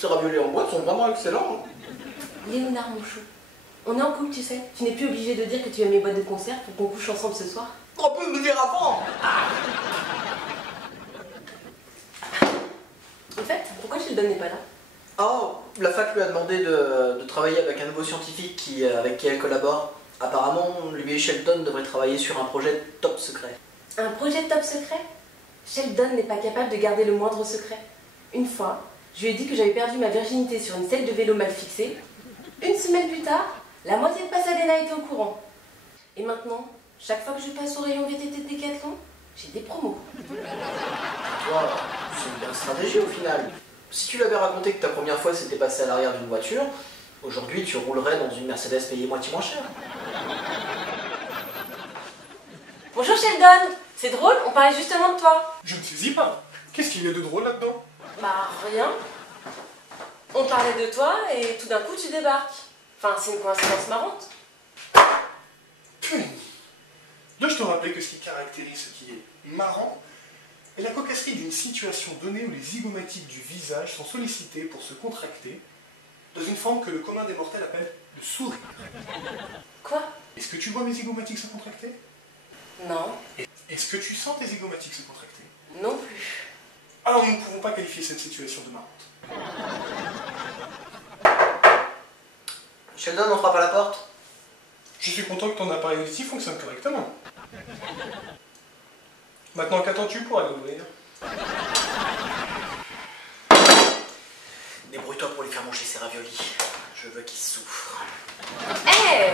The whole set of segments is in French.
Ces raviolis en boîte sont vraiment excellents. Léonard, mon chou, on est en couple, tu sais. Tu n'es plus obligé de dire que tu aimes mes boîtes de concert pour qu'on couche ensemble ce soir. On peut me le dire avant. En fait, pourquoi Sheldon n'est pas là? Oh, la fac lui a demandé de travailler avec un nouveau scientifique avec qui elle collabore. Apparemment, lui et Sheldon devraient travailler sur un projet top secret. Un projet top secret? Sheldon n'est pas capable de garder le moindre secret. Une fois, je lui ai dit que j'avais perdu ma virginité sur une selle de vélo mal fixée. Une semaine plus tard, la moitié de Pasadena était au courant. Et maintenant, chaque fois que je passe au rayon VTT de Decathlon, j'ai des promos. Wow, c'est une bonne stratégie au final. Si tu l'avais raconté que ta première fois s'était passée à l'arrière d'une voiture, aujourd'hui tu roulerais dans une Mercedes payée moitié moins cher. Bonjour Sheldon, c'est drôle, on parlait justement de toi. Je ne saisis pas. Qu'est-ce qu'il y a de drôle là-dedans? Bah rien. On parlait de toi et tout d'un coup tu débarques. Enfin, c'est une coïncidence marrante. Dois-je te rappeler que ce qui caractérise ce qui est marrant est la cocasserie d'une situation donnée où les zygomatiques du visage sont sollicités pour se contracter dans une forme que le commun des mortels appelle le sourire. Quoi? Est-ce que tu vois mes zygomatiques se contracter? Non. Est-ce que tu sens tes zygomatiques se contracter? Non plus. Alors nous ne pouvons pas qualifier cette situation de marrante. Sheldon, on frappe à la porte? Je suis content que ton appareil auditif fonctionne correctement. Maintenant, qu'attends-tu pour aller ouvrir? Débrouille-toi pour lui faire manger ses raviolis. Je veux qu'il souffre. Hé!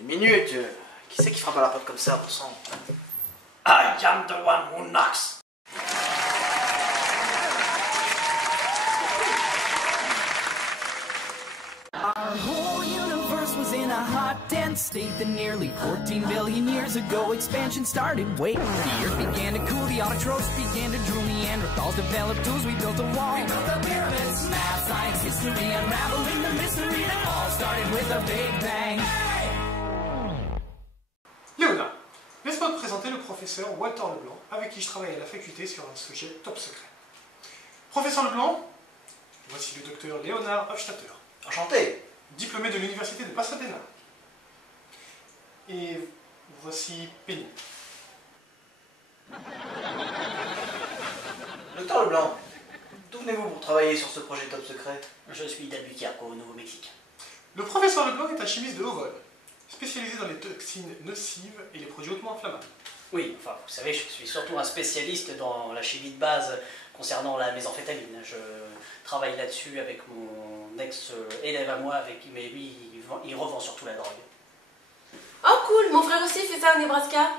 Une minute. Qui c'est qui frappe à la porte comme ça, bon sang? I am the one who knocks. Our whole universe was in a hot, dense state that nearly 14 billion years ago expansion started. Wait, the earth began to cool, the autotrophs began to drool, Neanderthals developed tools, we built a wall. We built the pyramids, math, science, history, unraveling the mystery that all started with a big bang. Léonard, laisse-moi te présenter le professeur Walter Leblanc, avec qui je travaille à la faculté sur un sujet top secret. Professeur Leblanc, voici le docteur Léonard Hofstadter. Enchanté. Diplômé de l'université de Pasadena. Et voici Penny. Docteur Leblanc, d'où venez-vous pour travailler sur ce projet top secret? Je suis d'Albuquerque, au Nouveau-Mexique. Le professeur Leblanc est un chimiste de haut vol, spécialisé dans les toxines nocives et les produits hautement inflammables. Oui, enfin, vous savez, je suis surtout un spécialiste dans la chimie de base concernant la méthamphétamine. Je travaille là-dessus avec mon ex-élève à moi, mais lui, il revend surtout la drogue. Oh cool, mon frère aussi fait ça au Nebraska.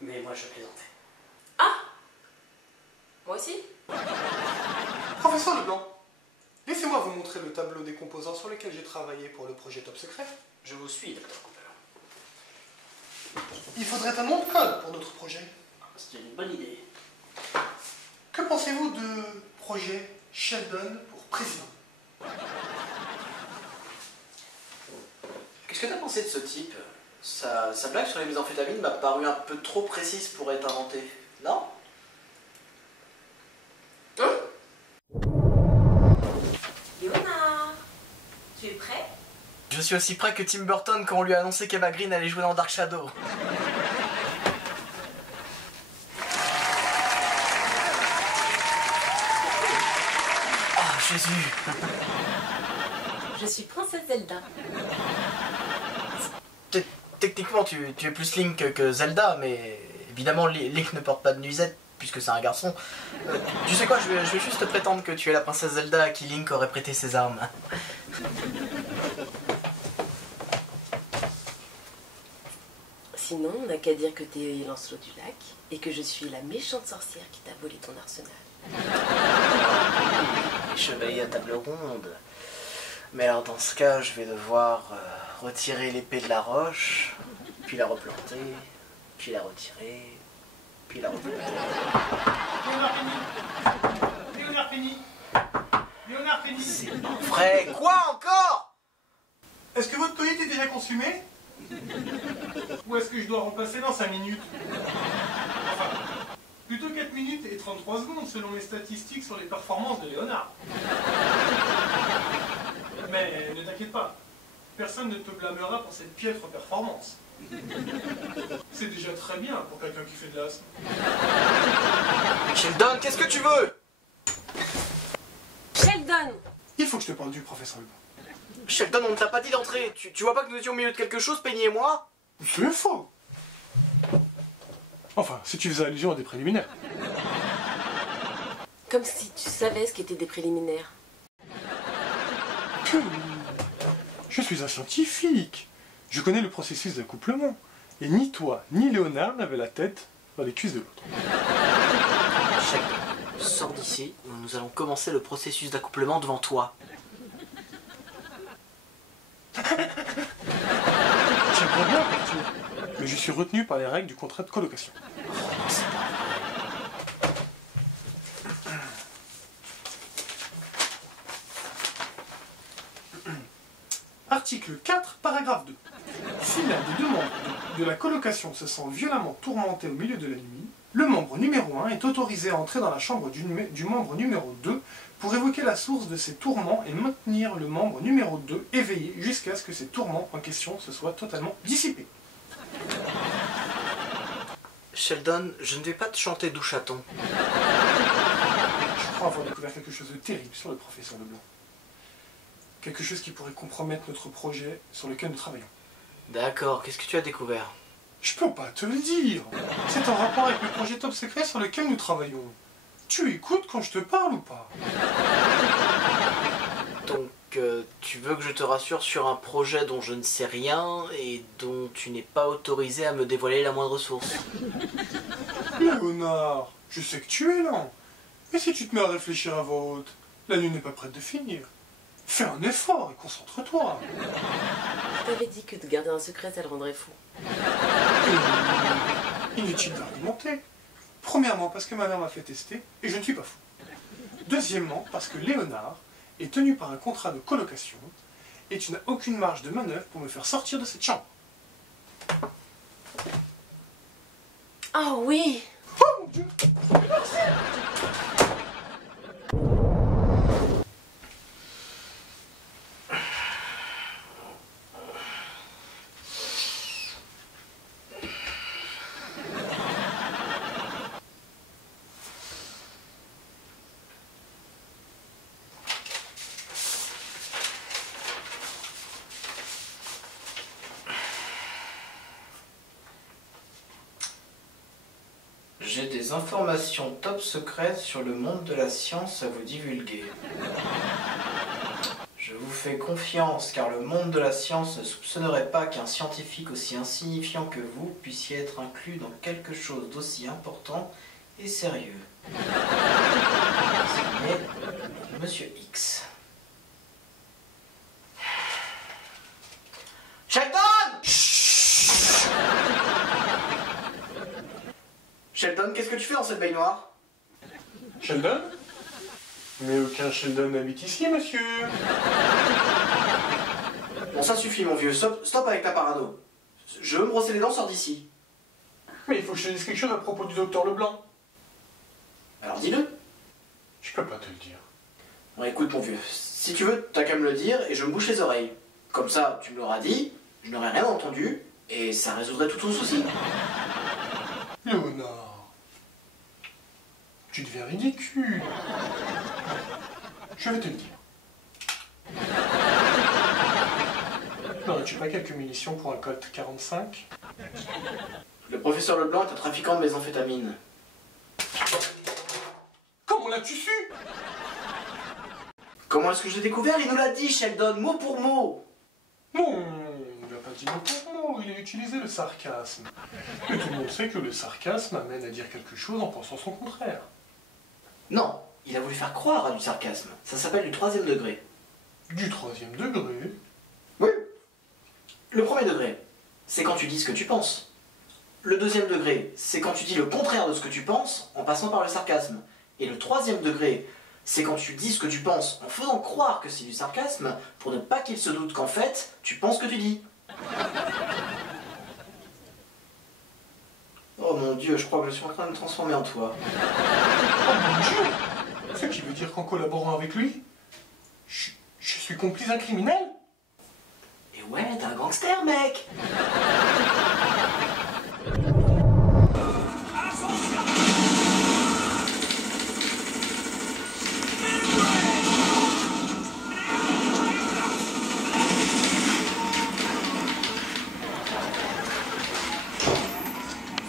Mais moi, je plaisantais. Ah! Moi aussi? Professeur Leblanc, laissez-moi vous montrer le tableau des composants sur lesquels j'ai travaillé pour le projet top secret. Je vous suis, Dr. Cooper. Il faudrait un nom de code pour notre projet. C'est une bonne idée. Que pensez-vous de projet Sheldon pour président? Qu'est-ce que t'as pensé de ce type? Sa blague sur les méthamphétamines m'a paru un peu trop précise pour être inventée, non? Hein? Léonard, tu es prêt? Je suis aussi près que Tim Burton quand on lui a annoncé qu'Eva Green allait jouer dans Dark Shadow. Oh, Jésus! Je suis princesse Zelda. Techniquement, tu es plus Link que Zelda, mais évidemment, Link ne porte pas de nuisette, puisque c'est un garçon. Tu sais quoi, je vais juste prétendre que tu es la princesse Zelda à qui Link aurait prêté ses armes. Sinon, on n'a qu'à dire que t'es Lancelot du lac et que je suis la méchante sorcière qui t'a volé ton arsenal. Chevalier à table ronde. Mais alors dans ce cas, je vais devoir retirer l'épée de la roche, puis la replanter, puis la retirer, puis la replanter. Léonard Penny. après-midi. C'est pas vrai. Quoi encore? Est-ce que votre colis est déjà consumé? Ou est-ce que je dois remplacer dans 5 minutes? Enfin, plutôt 4 minutes et 33 secondes selon les statistiques sur les performances de Léonard. Mais ne t'inquiète pas, personne ne te blâmera pour cette piètre performance. C'est déjà très bien pour quelqu'un qui fait de l'asthme. Sheldon, qu'est-ce que tu veux? Sheldon! Il faut que je te parle du professeur Leblanc. Sheldon, on ne t'a pas dit d'entrer. Tu vois pas que nous étions au milieu de quelque chose, Penny et moi? C'est faux. Enfin, si tu faisais allusion à des préliminaires. Comme si tu savais ce qu'étaient des préliminaires. Je suis un scientifique. Je connais le processus d'accouplement. Et ni toi, ni Léonard n'avaient la tête dans les cuisses de l'autre. Sheldon, sors d'ici, ou nous allons commencer le processus d'accouplement devant toi. J'aimerais bien partir, mais je suis retenu par les règles du contrat de colocation. Article 4, paragraphe 2. Si l'un des deux membres de la colocation se sent violemment tourmenté au milieu de la nuit, le membre numéro 1 est autorisé à entrer dans la chambre du membre numéro 2 pour évoquer la source de ces tourments et maintenir le membre numéro 2 éveillé jusqu'à ce que ces tourments en question se soient totalement dissipés. Sheldon, je ne vais pas te chanter d'où chaton. Je crois avoir découvert quelque chose de terrible sur le professeur Leblanc. Quelque chose qui pourrait compromettre notre projet sur lequel nous travaillons. D'accord, qu'est-ce que tu as découvert? Je peux pas te le dire. C'est en rapport avec le projet top secret sur lequel nous travaillons. Tu écoutes quand je te parle ou pas? Donc, tu veux que je te rassure sur un projet dont je ne sais rien et dont tu n'es pas autorisé à me dévoiler la moindre source? Léonard, je sais que tu es lent. Mais si tu te mets à réfléchir à voix haute, la nuit n'est pas prête de finir. Fais un effort et concentre-toi. Je t'avais dit que de garder un secret, ça le rendrait fou. Inutile d'argumenter. Premièrement, parce que ma mère m'a fait tester et je ne suis pas fou. Deuxièmement, parce que Léonard est tenu par un contrat de colocation et tu n'as aucune marge de manœuvre pour me faire sortir de cette chambre. Ah oui! Oh mon Dieu! J'ai des informations top secrètes sur le monde de la science à vous divulguer. Je vous fais confiance car le monde de la science ne soupçonnerait pas qu'un scientifique aussi insignifiant que vous puissiez être inclus dans quelque chose d'aussi important et sérieux. Signé Monsieur X. Sheldon! Sheldon, qu'est-ce que tu fais dans cette baignoire? Sheldon? Mais aucun Sheldon n'habite ici, monsieur. Bon, ça suffit, mon vieux. Stop avec ta parano. Je veux me brosser les dents, sors d'ici. Mais il faut que je te dise quelque chose à propos du docteur Leblanc. Alors dis-le. Je peux pas te le dire. Bon, écoute, mon vieux. Si tu veux, t'as qu'à me le dire et je me bouche les oreilles. Comme ça, tu me l'auras dit, je n'aurais rien entendu et ça résoudrait tout ton souci. Léonard, tu deviens ridicule. Je vais te le dire. N'aurais-tu pas quelques munitions pour un Colt 45? Le professeur Leblanc est un trafiquant de méthamphétamine. Comment l'as-tu su? Comment est-ce que je l'ai découvert? Il nous l'a dit, Sheldon, mot pour mot. Non, il n'a pas dit mot pour mot, il a utilisé le sarcasme. Mais tout le monde sait que le sarcasme amène à dire quelque chose en pensant son contraire. Non, il a voulu faire croire à du sarcasme. Ça s'appelle du 3e degré. Du 3e degré? Oui. Le 1er degré, c'est quand tu dis ce que tu penses. Le 2e degré, c'est quand tu dis le contraire de ce que tu penses en passant par le sarcasme. Et le 3e degré, c'est quand tu dis ce que tu penses en faisant croire que c'est du sarcasme pour ne pas qu'il se doute qu'en fait, tu penses ce que tu dis. Oh mon Dieu, je crois que je suis en train de me transformer en toi. Oh mon Dieu! Ce qui veut dire qu'en collaborant avec lui, je suis complice d'un criminel? Et ouais, t'es un gangster, mec!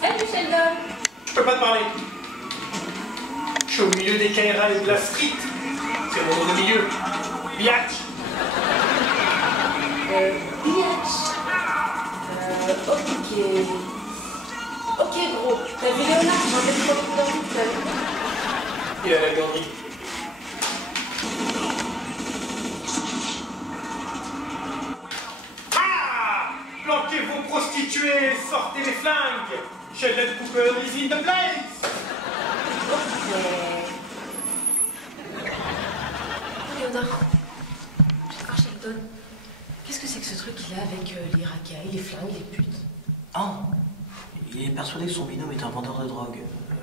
Salut Sheldon. Je peux pas te parler. Je suis au milieu des Kaira et de la street. C'est mon nom de milieu. Biatch. Biatch. Ok. Ok gros, t'as vu Léonard, j'en ai trop dans toute seule. Et à la galerie. Ah! Planquez vos prostituées, sortez les flingues. Sheldon Cooper is in the place. Léonard. J'adore Sheldon. Qu'est-ce que c'est que ce truc qu'il a avec les racailles, les flingues, les putes? Oh, il est persuadé que son binôme est un vendeur de drogue.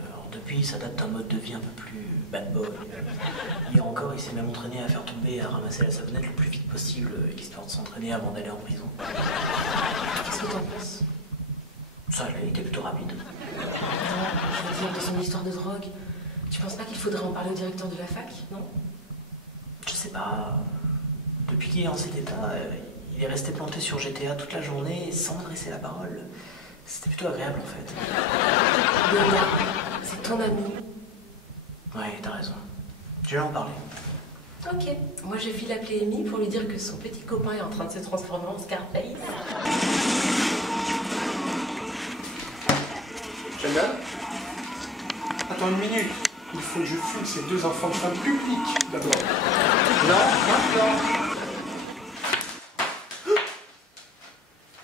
Alors depuis, il s'adapte à un mode de vie un peu plus bad boy. Hier encore, il s'est même entraîné à faire tomber et à ramasser la savonnette le plus vite possible, histoire de s'entraîner avant d'aller en prison. Qu'est-ce que t'en penses? Ça allait, il était plutôt rapide. Non, je veux dire, de son histoire de drogue. Tu penses pas qu'il faudrait en parler au directeur de la fac, non? Je sais pas. Depuis qu'il est en cet état, il est resté planté sur GTA toute la journée sans m'adresser la parole. C'était plutôt agréable en fait. Léonard, c'est ton ami. Ouais, t'as raison. Je vais en parler. Ok. Moi, je file appeler Amy pour lui dire que son petit copain est en train de se transformer en Scarface. Sheldon? Attends une minute. Il faut que je fume ces deux enfants de femme publique d'abord. Non, maintenant.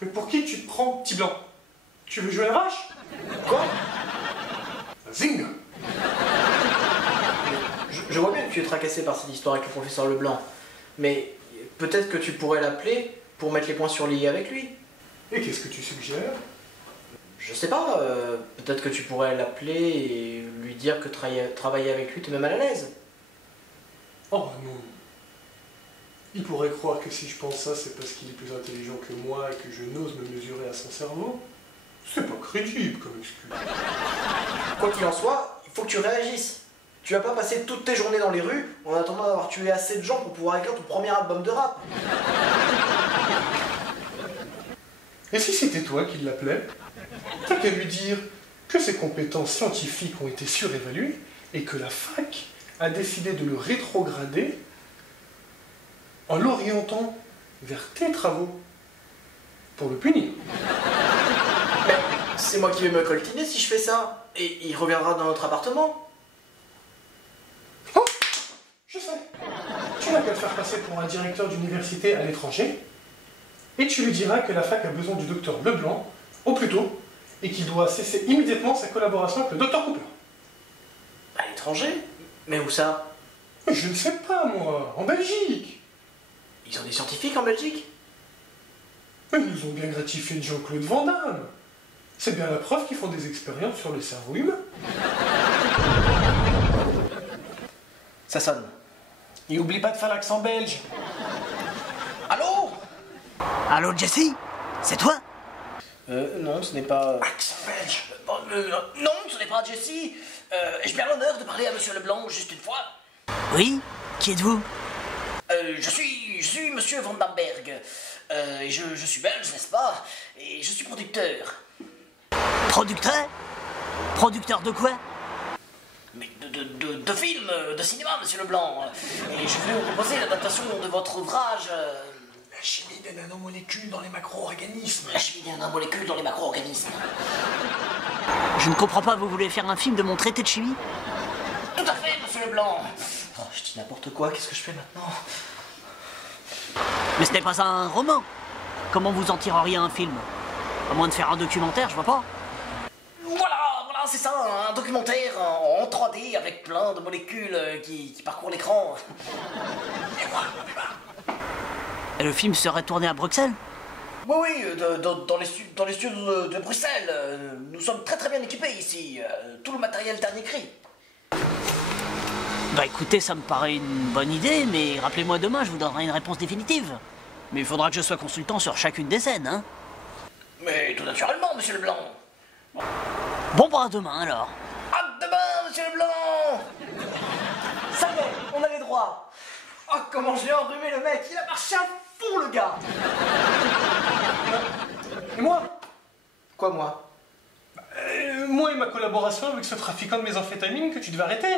Mais pour qui tu te prends, petit blanc? Tu veux jouer à la vache? Quoi? Zing! Je vois bien que tu es tracassé par cette histoire avec le professeur Leblanc. Mais peut-être que tu pourrais l'appeler pour mettre les points sur les i avec lui. Et qu'est-ce que tu suggères? Je sais pas, peut-être que tu pourrais l'appeler et lui dire que travailler avec lui te met mal à l'aise. Oh non. Il pourrait croire que si je pense ça, c'est parce qu'il est plus intelligent que moi et que je n'ose me mesurer à son cerveau. C'est pas crédible comme excuse. Quoi qu'il en soit, il faut que tu réagisses. Tu vas pas passer toutes tes journées dans les rues en attendant d'avoir tué assez de gens pour pouvoir écrire ton premier album de rap. Et si c'était toi qui l'appelais? T'as qu'à lui dire que ses compétences scientifiques ont été surévaluées et que la fac a décidé de le rétrograder en l'orientant vers tes travaux pour le punir. Mais c'est moi qui vais me coltiner si je fais ça. Et il reviendra dans notre appartement. Oh, je sais. Tu n'as qu'à le faire passer pour un directeur d'université à l'étranger et tu lui diras que la fac a besoin du docteur Leblanc au plus tôt et qu'il doit cesser immédiatement sa collaboration avec le docteur Cooper. À l'étranger? Mais où ça? Mais je ne sais pas, moi. En Belgique. Ils ont des scientifiques en Belgique? Mais ils nous ont bien gratifié de Jean-Claude Van Damme. C'est bien la preuve qu'ils font des expériences sur le cerveau humain. Ça sonne. Et oublie pas de faire l'accent belge. Allô? Allô, Jesse? C'est toi? Non, ce n'est pas... Accent belge. Non, ce n'est pas Jesse. Ai-je bien l'honneur de parler à Monsieur Leblanc juste une fois? Oui? Qui êtes-vous? Je suis Monsieur Van Damberg. Et je suis belge, n'est-ce pas? Et je suis producteur. Producteur? Producteur de quoi? Mais de films, de cinéma, Monsieur Leblanc. Et je vais vous proposer l'adaptation de votre ouvrage... La chimie des nanomolécules dans les macro-organismes. La chimie des nanomolécules dans les macro-organismes. Je ne comprends pas, vous voulez faire un film de mon traité de chimie? Tout à fait, Monsieur Leblanc. Oh, je dis n'importe quoi, qu'est-ce que je fais maintenant? Mais ce n'est pas un roman. Comment vous en tireriez un film? À moins de faire un documentaire, je vois pas. Voilà, c'est ça, un documentaire en 3D avec plein de molécules qui parcourent l'écran. Et moi, Et le film serait tourné à Bruxelles? Oui, dans les studios de Bruxelles. Nous sommes très bien équipés ici. Tout le matériel dernier cri. Bah écoutez, ça me paraît une bonne idée, mais rappelez-moi demain, je vous donnerai une réponse définitive. Mais il faudra que je sois consultant sur chacune des scènes, hein. Mais tout naturellement, monsieur Leblanc. Bon, bah à demain alors. À demain, monsieur Leblanc. Ça y est, on a les droits. Oh, comment j'ai enrhumé le mec, il a marché à fond, le gars. Et moi? Quoi, moi? Moi et ma collaboration avec ce trafiquant de méthamphétamine que tu devais arrêter.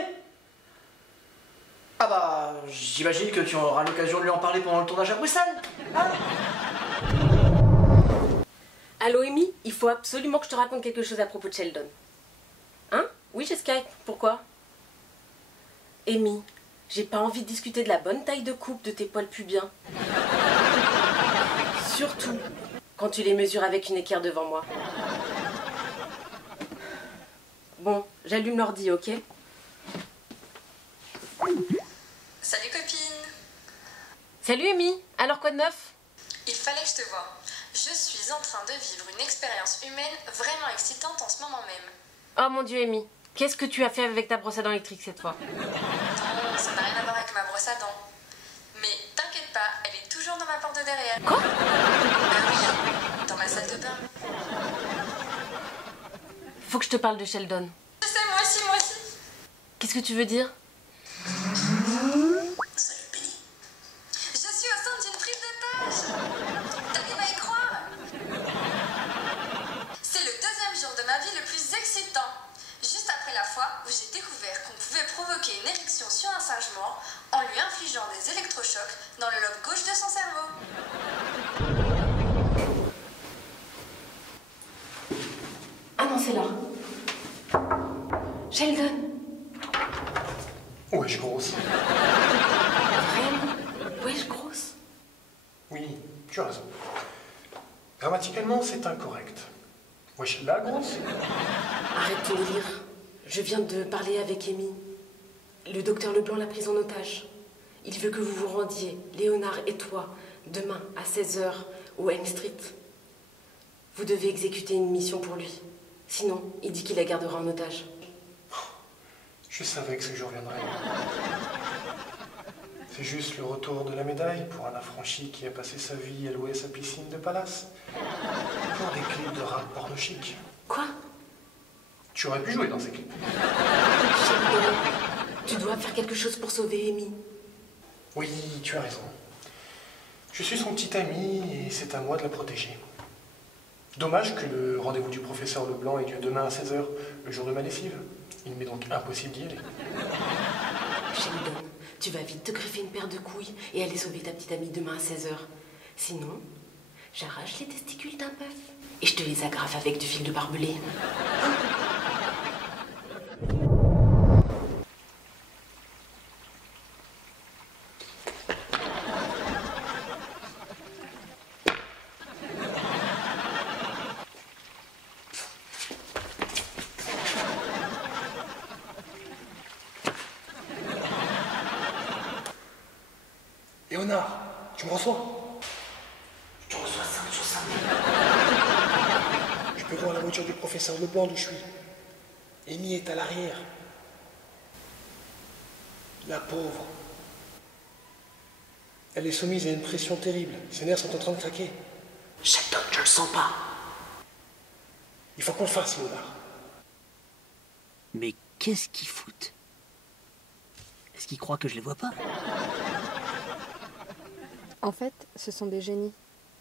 Ah bah, j'imagine que tu auras l'occasion de lui en parler pendant le tournage à Bruxelles. Hein? Allô, Amy? Il faut absolument que je te raconte quelque chose à propos de Sheldon. Hein? Oui, j'ai Skype. Pourquoi? Amy, j'ai pas envie de discuter de la bonne taille de coupe de tes poils pubiens. Surtout quand tu les mesures avec une équerre devant moi. Bon, j'allume l'ordi, ok? Salut copine. Salut Amy, alors quoi de neuf? Il fallait que je te voie. Je suis en train de vivre une expérience humaine vraiment excitante en ce moment même. Oh mon Dieu Amy, qu'est-ce que tu as fait avec ta brosse à dents électrique cette fois? Non, ça n'a rien à voir avec ma brosse à dents. Mais t'inquiète pas, elle est toujours dans ma porte de derrière. Quoi? Ah oui, dans ma salle de bain. Faut que je te parle de Sheldon. Je sais, moi aussi. Qu'est-ce que tu veux dire? Salut Penny. Je suis au centre d'une prise d'otage. T'arrives à y croire? C'est le deuxième jour de ma vie le plus excitant. Juste après la fois où j'ai découvert qu'on pouvait provoquer une érection sur un singe mort en lui infligeant des électrochocs dans le lobe gauche de son cerveau. Ah non, c'est là. Sheldon. Wesh, grosse. Vraiment? Wesh, grosse. Oui, tu as raison. Grammaticalement, c'est incorrect. Wesh, la grosse? Arrête ton délire. Je viens de parler avec Amy. Le docteur Leblanc l'a prise en otage. Il veut que vous vous rendiez, Léonard et toi, demain à 16h au Elm Street. Vous devez exécuter une mission pour lui. Sinon, il dit qu'il la gardera en otage. Je savais que ce jour viendrait. C'est juste le retour de la médaille pour un affranchi qui a passé sa vie à louer sa piscine de palace. Pour des clips de rap porno chic. Quoi? Tu aurais pu jouer dans ces clips. Sheldon, tu dois faire quelque chose pour sauver Amy. Oui, tu as raison. Je suis son petit ami et c'est à moi de la protéger. Dommage que le rendez-vous du professeur Leblanc ait lieu demain à 16h, le jour de ma lessive. Il m'est donc impossible d'y aller. Sheldon, tu vas vite te greffer une paire de couilles et aller sauver ta petite amie demain à 16h. Sinon, j'arrache les testicules d'un bœuf et je te les agrafe avec du fil de barbelé. Léonard, tu me reçois? Je te reçois 5 sur 5. Je peux voir la voiture du professeur Leblanc d'où je suis. Amy est à l'arrière. La pauvre. Elle est soumise à une pression terrible. Ses nerfs sont en train de craquer. Sheldon, je le sens pas. Il faut qu'on le fasse, Léonard. Mais qu'est-ce qu'ils foutent? Est-ce qu'ils croient que je les vois pas? En fait, ce sont des génies.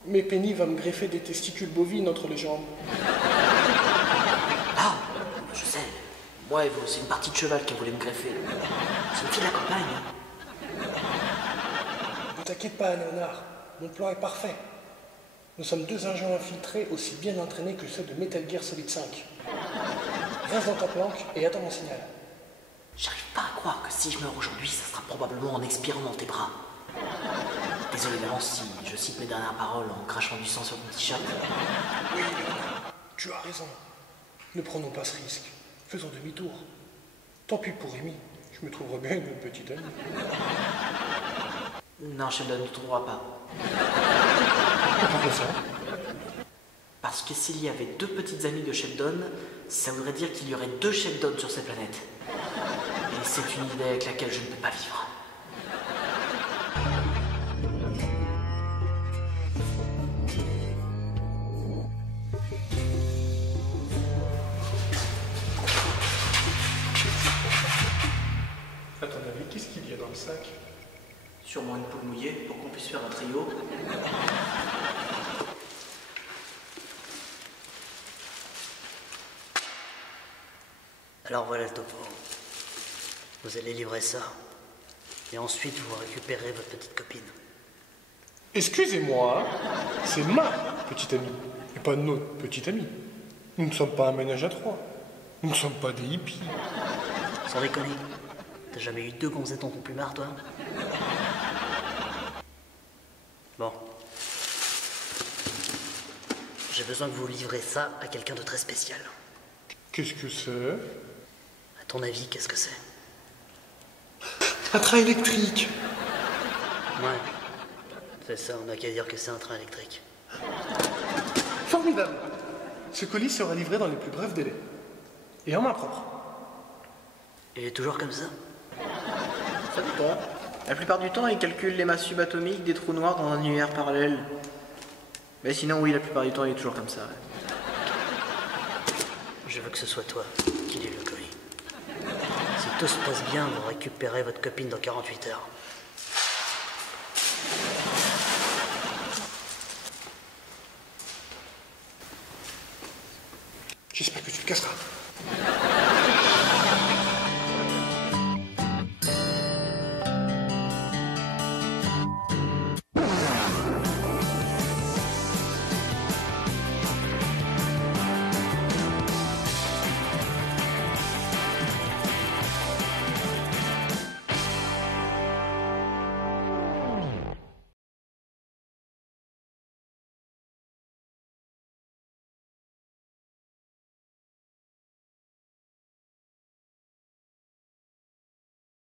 Mais Penny va me greffer des testicules bovines entre les jambes. Ah, je sais. Moi, Evo, c'est une partie de cheval qui voulait me greffer. C'est une fille de la campagne. Ne t'inquiète pas, Léonard. Mon plan est parfait. Nous sommes deux agents infiltrés aussi bien entraînés que ceux de Metal Gear Solid 5. Reste dans ta planque et attends mon signal. J'arrive pas à croire que si je meurs aujourd'hui, ça sera probablement en expirant dans tes bras. Désolé d'avance si je cite mes dernières paroles en crachant du sang sur ton t-shirt. Oui, Léonard, tu as raison. Ne prenons pas ce risque. Faisons demi-tour. Tant pis pour Amy, je me trouverai bien une petite amie. Non, Sheldon ne trouvera pas. Pourquoi ça? Parce que s'il y avait 2 petites amies de Sheldon, ça voudrait dire qu'il y aurait 2 Sheldon sur cette planète. Et c'est une idée avec laquelle je ne peux pas vivre. À ton avis, qu'est-ce qu'il y a dans le sac? Sûrement une poule mouillée pour qu'on puisse faire un trio. Alors voilà le topo. Vous allez livrer ça. Et ensuite, vous récupérez votre petite copine. Excusez-moi, c'est ma petite amie, et pas notre petite amie. Nous ne sommes pas un ménage à 3. Nous ne sommes pas des hippies. Sans déconner. T'as jamais eu 2 gonzettes en ton plumard, toi? Bon. J'ai besoin que vous livrez ça à quelqu'un de très spécial. Qu'est-ce que c'est? À ton avis, qu'est-ce que c'est? Un train électrique. Ouais. C'est ça, on n'a qu'à dire que c'est un train électrique. Formidable. Ce colis sera livré dans les plus brefs délais. Et en main propre. Il est toujours comme ça? Ça dépend. La plupart du temps, il calcule les masses subatomiques des trous noirs dans un univers parallèle. Mais sinon, oui, la plupart du temps, il est toujours comme ça. Ouais. Je veux que ce soit toi qui livre le colis. Si tout se passe bien, vous récupérez votre copine dans 48 heures. J'espère que tu te casseras.